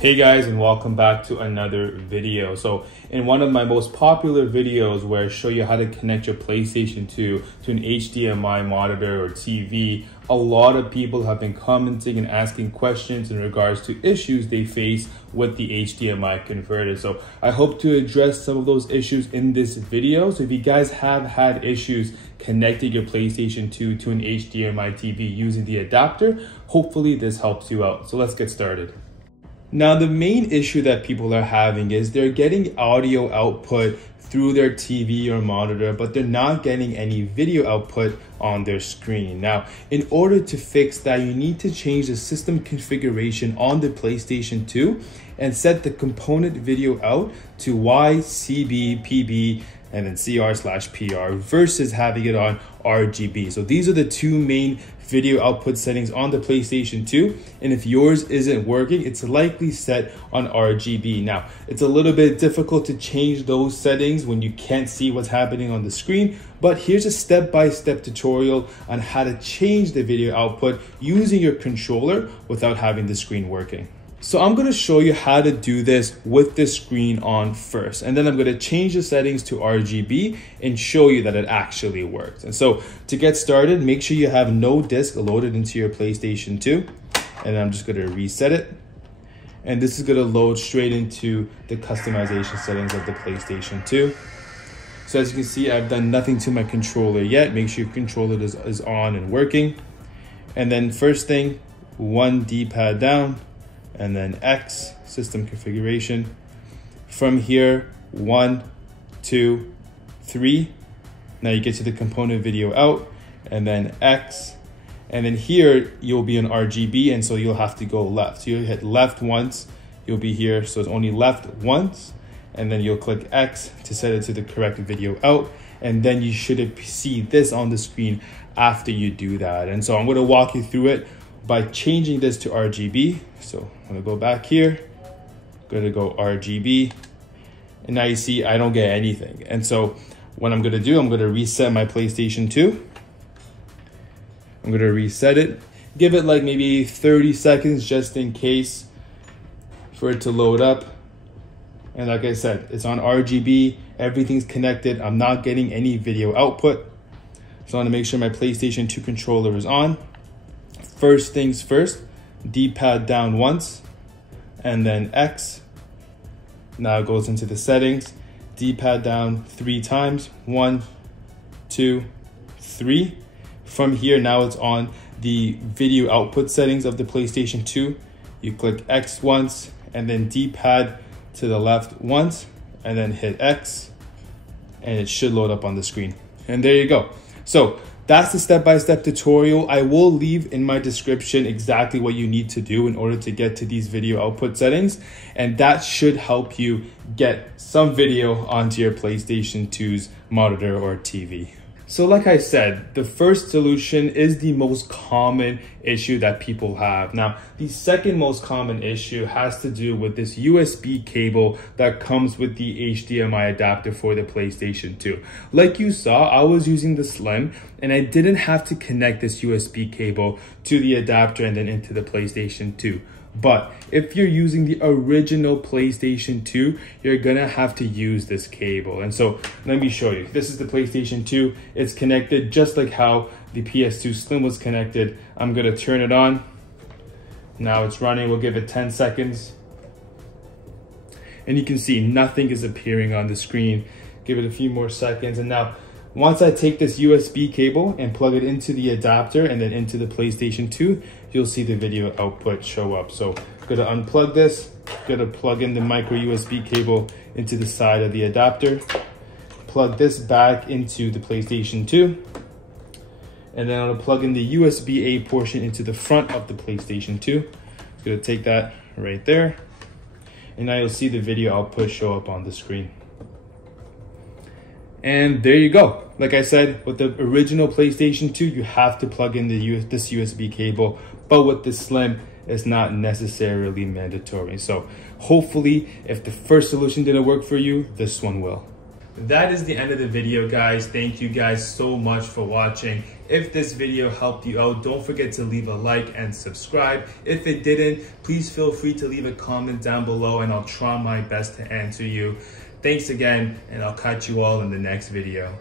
Hey guys, and welcome back to another video. So in one of my most popular videos where I show you how to connect your PlayStation 2 to an HDMI monitor or TV, a lot of people have been commenting and asking questions in regards to issues they face with the HDMI converter. So I hope to address some of those issues in this video. So if you guys have had issues connecting your PlayStation 2 to an HDMI TV using the adapter, hopefully this helps you out. So let's get started. Now, the main issue that people are having is they're getting audio output through their TV or monitor, but they're not getting any video output on their screen. Now, in order to fix that, you need to change the system configuration on the PlayStation 2 and set the component video out to Y, CB, PB, and then CR/PR versus having it on RGB. So these are the two main video output settings on the PlayStation 2. And if yours isn't working, it's likely set on RGB. Now, it's a little bit difficult to change those settings when you can't see what's happening on the screen, but here's a step-by-step tutorial on how to change the video output using your controller without having the screen working. So I'm going to show you how to do this with the screen on first, and then I'm going to change the settings to RGB and show you that it actually works. And so to get started, make sure you have no disk loaded into your PlayStation 2, and I'm just going to reset it. And this is going to load straight into the customization settings of the PlayStation 2. So as you can see, I've done nothing to my controller yet. Make sure your controller is on and working. And then first thing, one D-pad down, and then X, system configuration. From here, 1, 2, 3. Now you get to the component video out, and then X. And then here, you'll be in RGB, and so you'll have to go left. So you'll hit left once, you'll be here, so it's only left once. And then you'll click X to set it to the correct video out. And then you should see this on the screen after you do that. And so I'm gonna walk you through it by changing this to RGB. So I'm gonna go back here, gonna go RGB, and now you see I don't get anything. And so what I'm gonna do, I'm gonna reset my PlayStation 2. I'm gonna reset it, give it like maybe 30 seconds just in case for it to load up. And like I said, it's on RGB, everything's connected. I'm not getting any video output. So I wanna make sure my PlayStation 2 controller is on. First things first, D-pad down once, and then X. Now it goes into the settings. D-pad down 3 times, 1, 2, 3. From here, now it's on the video output settings of the PlayStation 2. You click X once, and then D-pad to the left once, and then hit X, and it should load up on the screen. And there you go. So that's the step-by-step tutorial. I will leave in my description exactly what you need to do in order to get to these video output settings. And that should help you get some video onto your PlayStation 2's monitor or TV. So like I said, the first solution is the most common issue that people have. Now, the second most common issue has to do with this USB cable that comes with the HDMI adapter for the PlayStation 2. Like you saw, I was using the Slim and I didn't have to connect this USB cable to the adapter and then into the PlayStation 2. But if you're using the original PlayStation 2, you're gonna have to use this cable. And so let me show you. This is the PlayStation 2. It's connected just like how the PS2 Slim was connected. I'm gonna turn it on. Now it's running. We'll give it 10 seconds. And you can see nothing is appearing on the screen. Give it a few more seconds. And now once I take this USB cable and plug it into the adapter and then into the PlayStation 2, you'll see the video output show up. So I'm gonna unplug this, gonna plug in the micro USB cable into the side of the adapter, plug this back into the PlayStation 2, and then I'm gonna plug in the USB-A portion into the front of the PlayStation 2. I'm gonna take that right there, and now you'll see the video output show up on the screen. And there you go. Like I said, with the original PlayStation 2, you have to plug in this USB cable, but with the Slim, it's not necessarily mandatory. So hopefully, if the first solution didn't work for you, this one will. that is the end of the video, guys. Thank you guys so much for watching. If this video helped you out, don't forget to leave a like and subscribe. If it didn't, please feel free to leave a comment down below and I'll try my best to answer you. Thanks again, and I'll catch you all in the next video.